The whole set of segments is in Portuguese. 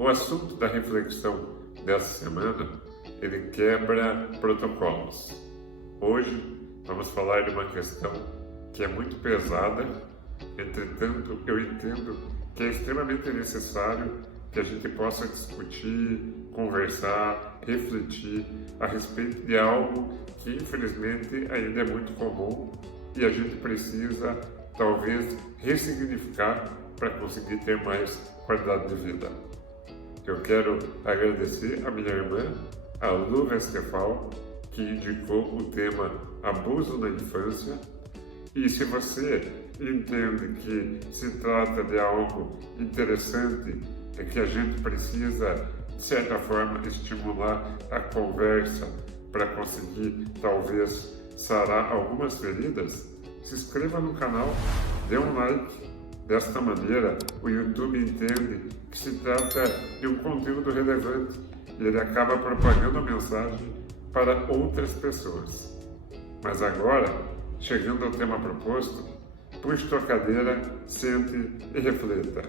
O assunto da reflexão dessa semana, ele quebra protocolos. Hoje vamos falar de uma questão que é muito pesada, entretanto eu entendo que é extremamente necessário que a gente possa discutir, conversar, refletir a respeito de algo que infelizmente ainda é muito comum e a gente precisa talvez ressignificar para conseguir ter mais qualidade de vida. Eu quero agradecer a minha irmã, a Lu Westphal, que indicou o tema abuso na infância. E se você entende que se trata de algo interessante, é que a gente precisa, de certa forma, estimular a conversa para conseguir, talvez, sarar algumas feridas, se inscreva no canal, dê um like. Desta maneira, o YouTube entende que se trata de um conteúdo relevante e ele acaba propagando a mensagem para outras pessoas. Mas agora, chegando ao tema proposto, puxe tua cadeira, sente e reflita.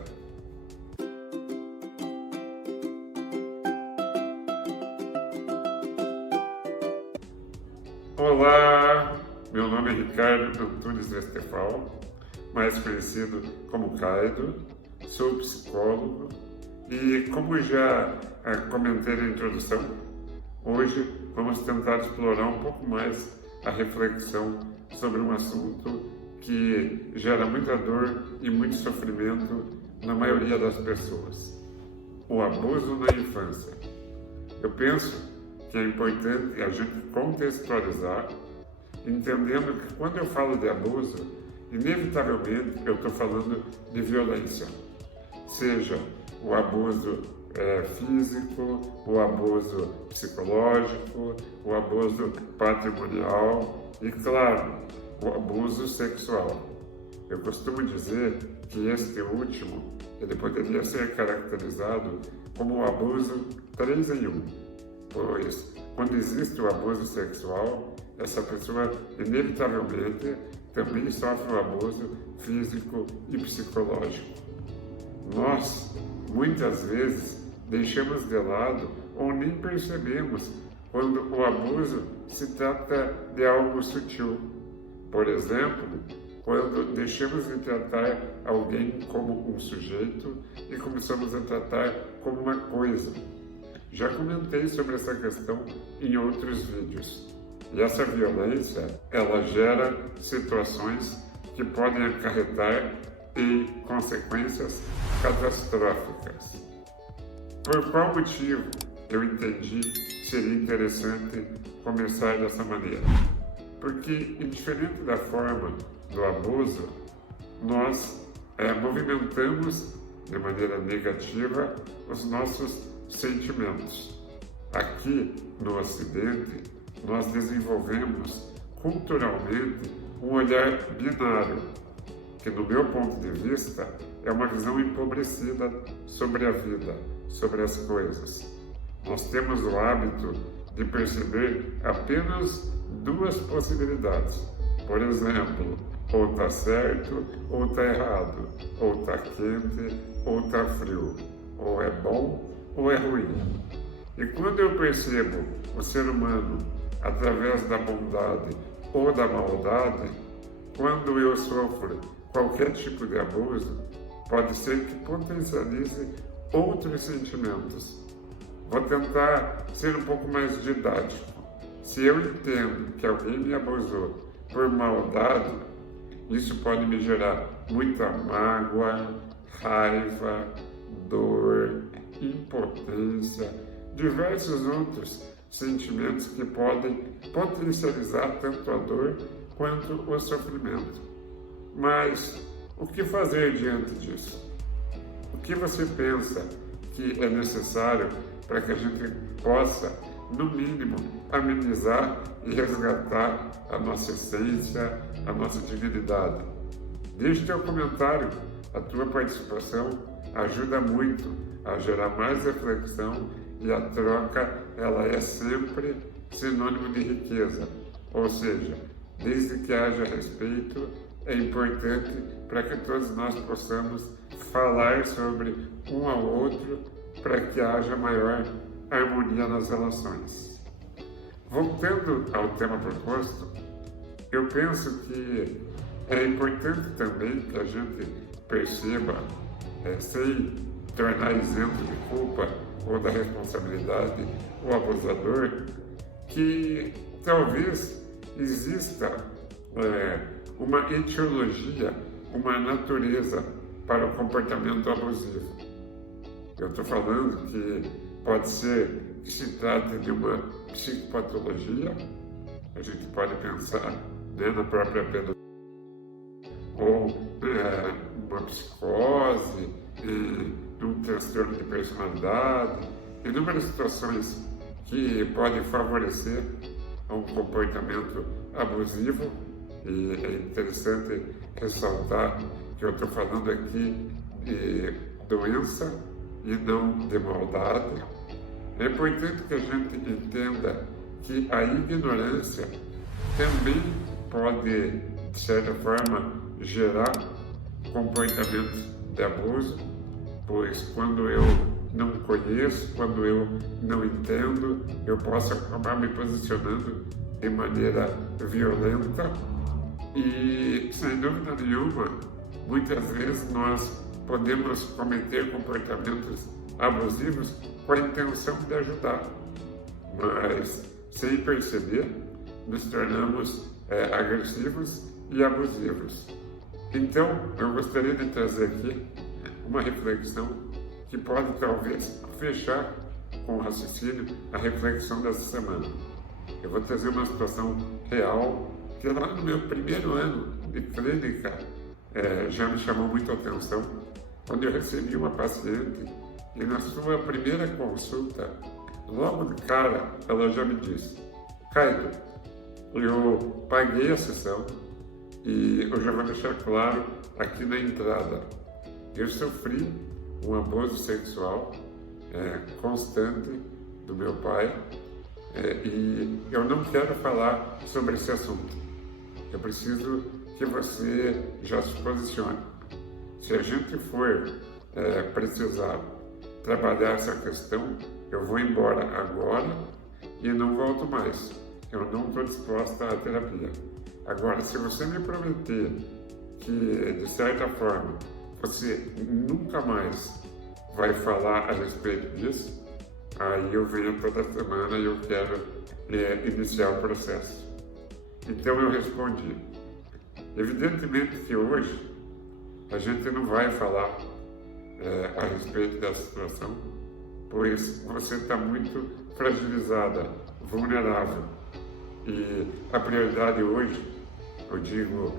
Olá, meu nome é Ricardo Antunes Westphal, mais conhecido como Kaido, sou psicólogo e, como já comentei na introdução, hoje vamos tentar explorar um pouco mais a reflexão sobre um assunto que gera muita dor e muito sofrimento na maioria das pessoas: o abuso na infância. Eu penso que é importante a gente contextualizar, entendendo que quando eu falo de abuso, inevitavelmente eu estou falando de violência, seja o abuso físico, o abuso psicológico, o abuso patrimonial e, claro, o abuso sexual. Eu costumo dizer que este último ele poderia ser caracterizado como o abuso 3 em 1, pois quando existe o abuso sexual, essa pessoa inevitavelmente também sofre o abuso físico e psicológico. Nós, muitas vezes, deixamos de lado ou nem percebemos quando o abuso se trata de algo sutil. Por exemplo, quando deixamos de tratar alguém como um sujeito e começamos a tratar como uma coisa. Já comentei sobre essa questão em outros vídeos. E essa violência, ela gera situações que podem acarretar em consequências catastróficas. Por qual motivo eu entendi que seria interessante começar dessa maneira? Porque, indiferente da forma do abuso, nós movimentamos de maneira negativa os nossos sentimentos. Aqui no Ocidente, nós desenvolvemos culturalmente um olhar binário, que no meu ponto de vista é uma visão empobrecida sobre a vida, sobre as coisas. Nós temos o hábito de perceber apenas duas possibilidades. Por exemplo, ou está certo ou está errado, ou está quente ou está frio, ou é bom ou é ruim. E quando eu percebo o ser humano através da bondade ou da maldade, quando eu sofro qualquer tipo de abuso, pode ser que potencialize outros sentimentos. Vou tentar ser um pouco mais didático. Se eu entendo que alguém me abusou por maldade, isso pode me gerar muita mágoa, raiva, dor, impotência, diversos outros sentimentos que podem potencializar tanto a dor quanto o sofrimento. Mas o que fazer diante disso? O que você pensa que é necessário para que a gente possa, no mínimo, amenizar e resgatar a nossa essência, a nossa dignidade? Deixe teu comentário, a tua participação ajuda muito a gerar mais reflexão e a troca, ela é sempre sinônimo de riqueza. Ou seja, desde que haja respeito, é importante para que todos nós possamos falar sobre um ao outro para que haja maior harmonia nas relações. Voltando ao tema proposto, eu penso que é importante também que a gente perceba, sem tornar isento de culpa ou da responsabilidade o abusador, que talvez exista uma etiologia, uma natureza para o comportamento abusivo. Eu estou falando que pode ser que se trate de uma psicopatologia, a gente pode pensar na própria pedofilia, ou uma psicose, um transtorno de personalidade, inúmeras situações que podem favorecer um comportamento abusivo. E é interessante ressaltar que eu estou falando aqui de doença e não de maldade. É importante que a gente entenda que a ignorância também pode, de certa forma, gerar comportamentos de abuso, pois quando eu não conheço, quando eu não entendo, eu posso acabar me posicionando de maneira violenta e, sem dúvida nenhuma, muitas vezes nós podemos cometer comportamentos abusivos com a intenção de ajudar, mas sem perceber nos tornamos agressivos e abusivos. Então, eu gostaria de trazer aqui uma reflexão que pode talvez fechar com o raciocínio a reflexão dessa semana. Eu vou trazer uma situação real que lá no meu primeiro ano de clínica já me chamou muito a atenção, quando eu recebi uma paciente e na sua primeira consulta, logo de cara, ela já me disse: Caio, eu paguei a sessão e eu já vou deixar claro aqui na entrada, eu sofri um abuso sexual constante do meu pai e eu não quero falar sobre esse assunto. Eu preciso que você já se posicione. Se a gente for precisar trabalhar essa questão, eu vou embora agora e não volto mais. Eu não estou disposta à terapia. Agora, se você me prometer que, de certa forma, você nunca mais vai falar a respeito disso, aí eu venho toda semana e eu quero iniciar o processo. Então eu respondi: evidentemente que hoje a gente não vai falar a respeito dessa situação, pois você está muito fragilizada, vulnerável. E a prioridade hoje, eu digo,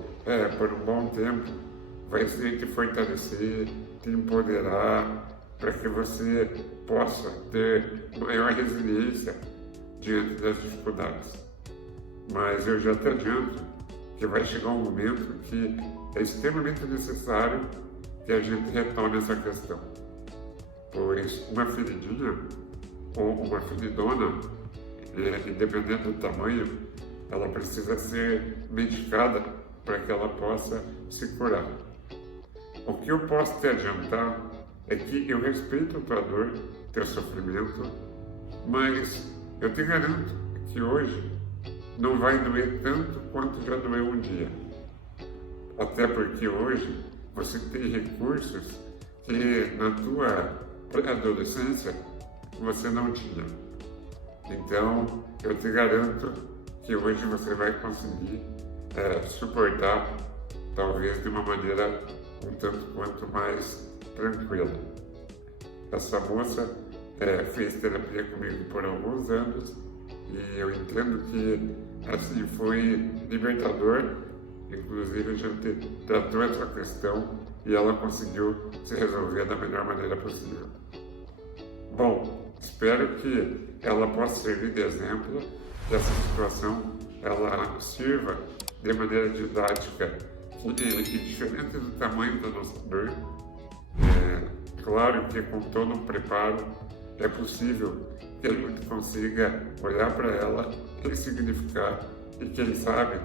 por um bom tempo, vai ser te fortalecer, te empoderar, para que você possa ter maior resiliência diante das dificuldades. Mas eu já te adianto que vai chegar um momento que é extremamente necessário que a gente retome essa questão. Pois uma feridinha ou uma feridona, independente do tamanho, ela precisa ser medicada para que ela possa se curar. O que eu posso te adiantar é que eu respeito a tua dor, teu sofrimento, mas eu te garanto que hoje não vai doer tanto quanto já doeu um dia. Até porque hoje você tem recursos que na tua adolescência você não tinha. Então, eu te garanto que hoje você vai conseguir suportar, talvez de uma maneira um tanto quanto mais tranquila. Essa moça fez terapia comigo por alguns anos e eu entendo que assim foi libertador. Inclusive a gente tratou essa questão e ela conseguiu se resolver da melhor maneira possível. Bom, espero que ela possa servir de exemplo, que essa situação ela sirva de maneira didática e diferente do tamanho da nossa dor. Claro que com todo um preparo é possível que a gente consiga olhar para ela, ressignificar e, quem sabe,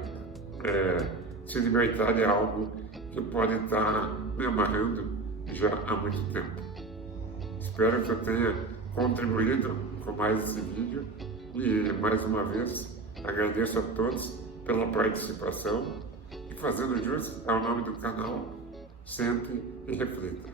se libertar de algo que pode estar me amarrando já há muito tempo. Espero que eu tenha contribuído com mais esse vídeo e, mais uma vez, agradeço a todos pela participação e, fazendo jus ao nome do canal, sente e reflita.